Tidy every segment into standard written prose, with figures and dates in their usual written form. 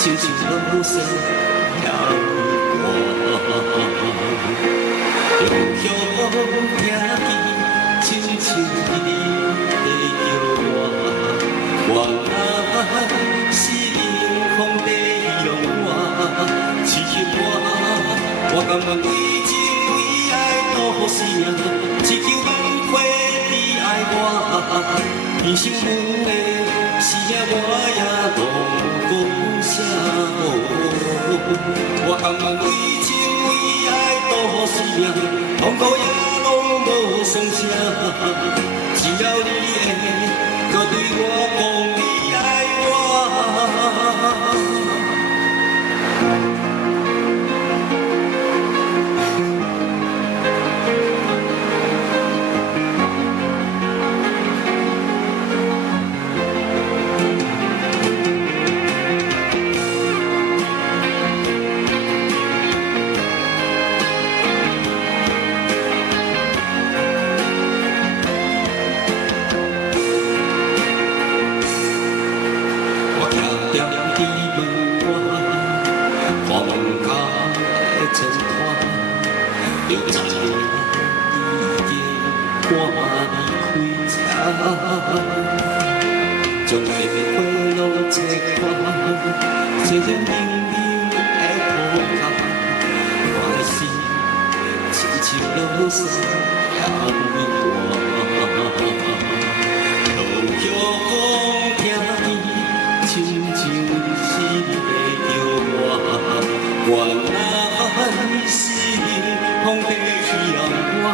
亲像老山遐我，用乡听见亲像你在叫我，原来是冷风在弄我，刺激我甘愿为情为爱赌生命，只求万岁你爱我，人生问的是命我也拢无啥我甘愿为情为爱赌生命，痛苦也拢无算啥，只要你会搁对我讲你爱我。就知已经赶离开家，将地花路切看，细细明明的土脚，我的心亲像落山遐我，路乡听见亲像是在叫我，原来是。风在吹浪我，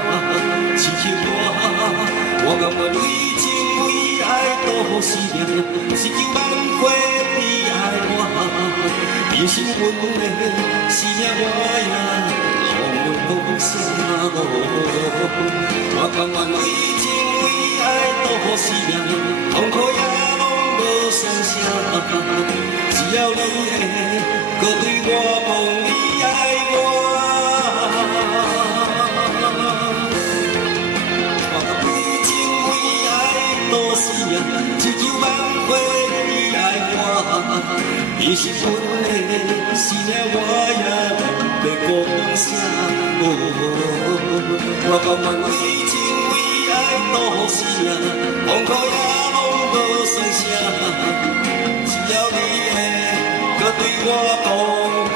刺激我甘愿为情为爱赌生命，只求万岁你爱我，人生阮的是命我也拢袂放啥我甘愿为情为爱赌生命，痛苦也拢无算啥，只要你会搁对我讲你爱我。只求万岁你爱我，你是阮的是命，我也袂讲啥。我甘愿为情为爱赌生命，痛苦也拢无算啥，只要你会搁对我讲。